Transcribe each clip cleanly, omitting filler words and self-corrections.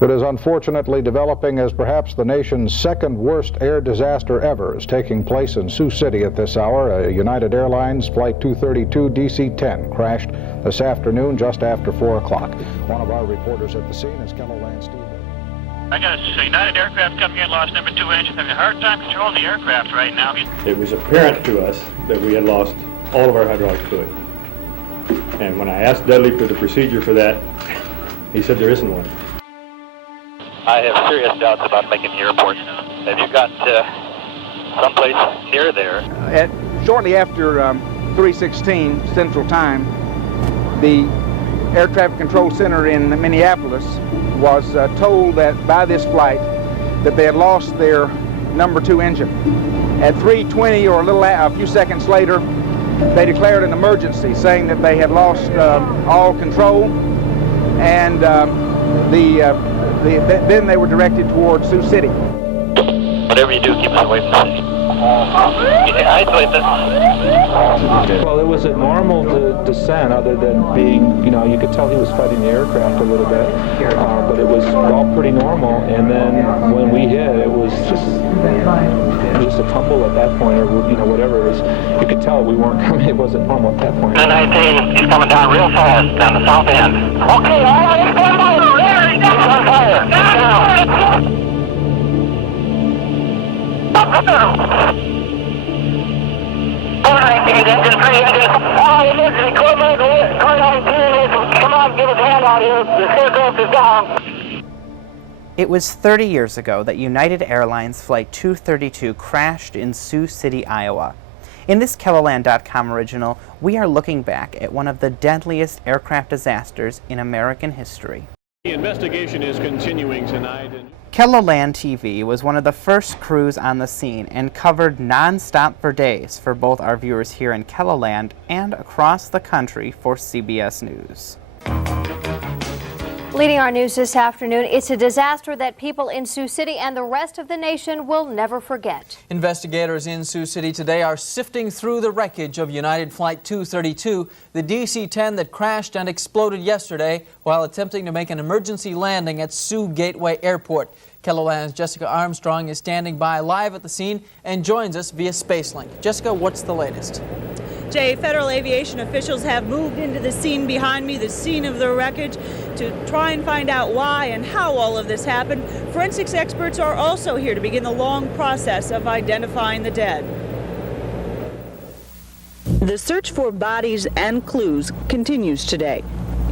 What is unfortunately developing as perhaps the nation's second worst air disaster ever is taking place in Sioux City at this hour. A United Airlines Flight 232 DC-10 crashed this afternoon just after 4 o'clock. One of our reporters at the scene is Kelloland Steve. I got a United aircraft coming in, lost number 2 engine, having a hard time controlling the aircraft right now. It was apparent to us that we had lost all of our hydraulic fluid. And when I asked Dudley for the procedure for that, he said there isn't one. I have serious doubts about making the airport. Have you got someplace near there? Shortly after 3:16 Central Time, the Air Traffic Control Center in Minneapolis was told that by this flight that they had lost their number 2 engine. At 3:20 or a few seconds later, they declared an emergency, saying that they had lost all control, and then they were directed towards Sioux City. Whatever you do, keep us away from the city. Isolate this. Well, it was a normal descent, other than being, you could tell he was fighting the aircraft a little bit, but it was all pretty normal. And then when we hit, it was just a tumble at that point, or whatever it is. You could tell we weren't coming. It wasn't normal at that point. 1019, he's coming down real fast down the south end. Okay, all right, he's on fire. He's on fire. Down. Engine 3, engine. All emergency equipment, 419, come on, give us a hand out here. The aircraft is down. It was 30 years ago that United Airlines Flight 232 crashed in Sioux City, Iowa. In this Kelloland.com original, we are looking back at one of the deadliest aircraft disasters in American history. The investigation is continuing tonight. Kelloland TV was one of the first crews on the scene and covered non-stop for days for both our viewers here in Kelloland and across the country for CBS News. Leading our news this afternoon, it's a disaster that people in Sioux City and the rest of the nation will never forget. Investigators in Sioux City today are sifting through the wreckage of United Flight 232, the DC-10 that crashed and exploded yesterday while attempting to make an emergency landing at Sioux Gateway Airport. Kelloland's Jessica Armstrong is standing by live at the scene and joins us via Spacelink. Jessica, what's the latest? Jay, federal aviation officials have moved into the scene behind me, the scene of the wreckage, to try and find out why and how all of this happened. Forensics experts are also here to begin the long process of identifying the dead. The search for bodies and clues continues today.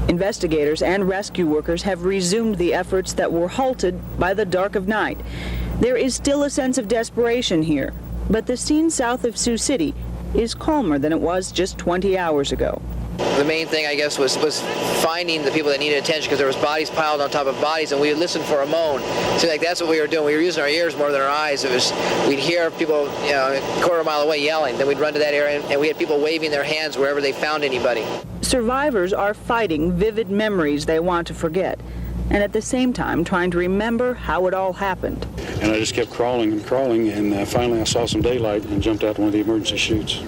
Investigators and rescue workers have resumed the efforts that were halted by the dark of night. There is still a sense of desperation here, but the scene south of Sioux City is calmer than it was just 20 hours ago. The main thing, I guess, was finding the people that needed attention, because there was bodies piled on top of bodies, and we would listen for a moan. So like that's what we were doing. We were using our ears more than our eyes. We'd hear people, a quarter mile away yelling. Then we'd run to that area, and we had people waving their hands wherever they found anybody. Survivors are fighting vivid memories they want to forget, and at the same time trying to remember how it all happened. And I just kept crawling and crawling, and finally I saw some daylight and jumped out one of the emergency chutes.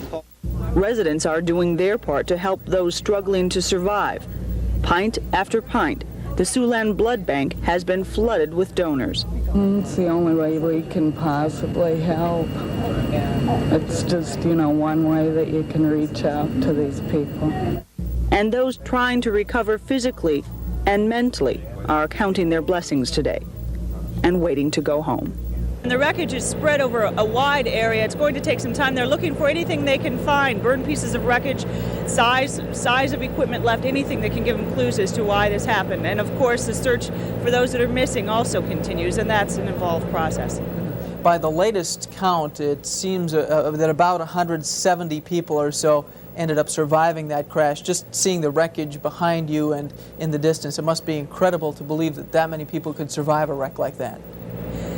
Residents are doing their part to help those struggling to survive. Pint after pint, the Siouxland Blood Bank has been flooded with donors. It's the only way we can possibly help. It's just, one way that you can reach out to these people. And those trying to recover physically and mentally are counting their blessings today and waiting to go home. And the wreckage is spread over a wide area. It's going to take some time. They're looking for anything they can find, burned pieces of wreckage, size of equipment left, anything that can give them clues as to why this happened. And of course, the search for those that are missing also continues, and that's an involved process. By the latest count, it seems that about 170 people or so ended up surviving that crash. Just seeing the wreckage behind you and in the distance, it must be incredible to believe that many people could survive a wreck like that.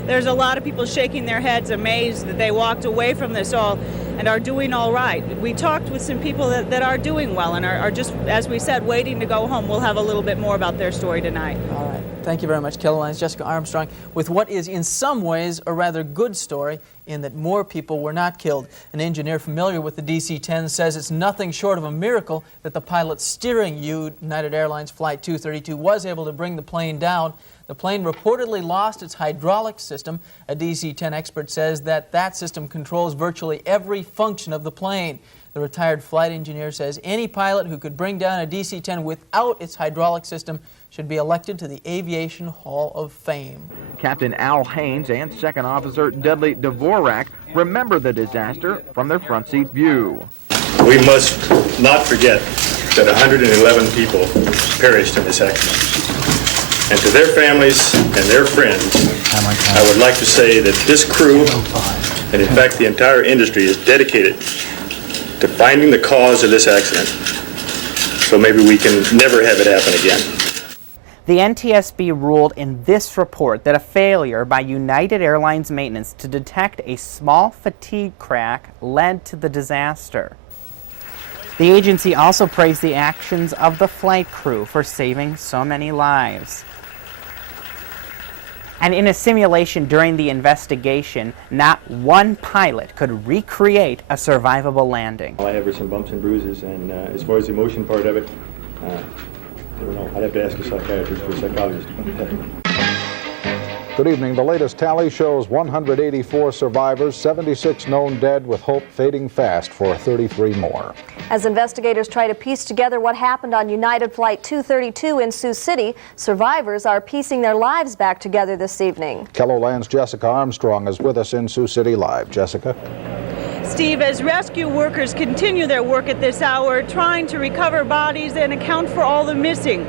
There's a lot of people shaking their heads, amazed that they walked away from this all and are doing all right. We talked with some people that are doing well and are just, as we said, waiting to go home. We'll have a little bit more about their story tonight. All right. Thank you very much, Kelloland's Jessica Armstrong, with what is in some ways a rather good story in that more people were not killed. An engineer familiar with the DC-10 says it's nothing short of a miracle that the pilot steering United Airlines Flight 232 was able to bring the plane down. The plane reportedly lost its hydraulic system. A DC-10 expert says that system controls virtually every function of the plane. The retired flight engineer says any pilot who could bring down a DC-10 without its hydraulic system should be elected to the Aviation Hall of Fame. Captain Al Haynes and Second Officer Dudley Dvorak remember the disaster from their front seat view. We must not forget that 111 people perished in this accident. And to their families and their friends, I would like to say that this crew, and in fact the entire industry, is dedicated to finding the cause of this accident, so maybe we can never have it happen again. The NTSB ruled in this report that a failure by United Airlines maintenance to detect a small fatigue crack led to the disaster. The agency also praised the actions of the flight crew for saving so many lives. And in a simulation during the investigation, not one pilot could recreate a survivable landing. All I have are some bumps and bruises, and as far as the emotion part of it, I don't know. I'd have to ask a psychiatrist or a psychologist about that. Good evening. The latest tally shows 184 survivors, 76 known dead, with hope fading fast for 33 more. As investigators try to piece together what happened on United Flight 232 in Sioux City, survivors are piecing their lives back together this evening. KELOLAND's Jessica Armstrong is with us in Sioux City Live. Jessica? Steve, as rescue workers continue their work at this hour, trying to recover bodies and account for all the missing,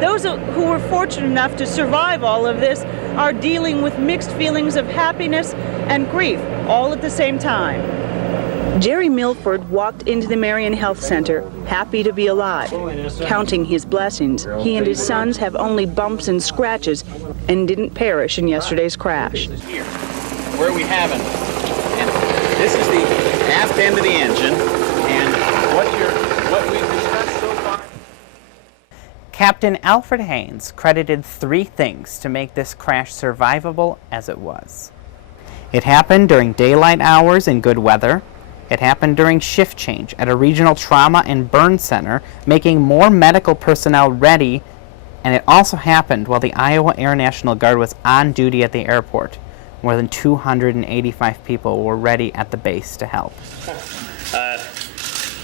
those who were fortunate enough to survive all of this are dealing with mixed feelings of happiness and grief all at the same time. Jerry Milford walked into the Marion Health Center happy to be alive, counting his blessings. He and his sons have only bumps and scratches and didn't perish in yesterday's crash. Here, where we haven't, and this is the aft end of the engine, and what we've discussed so far. Captain Alfred Haynes credited 3 things to make this crash survivable as it was. It happened during daylight hours in good weather. It happened during shift change at a regional trauma and burn center, making more medical personnel ready, and it also happened while the Iowa Air National Guard was on duty at the airport. More than 285 people were ready at the base to help.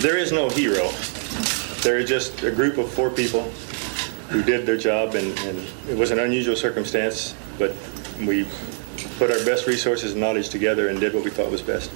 There is no hero. There is just a group of 4 people who did their job, and it was an unusual circumstance, but we put our best resources and knowledge together and did what we thought was best.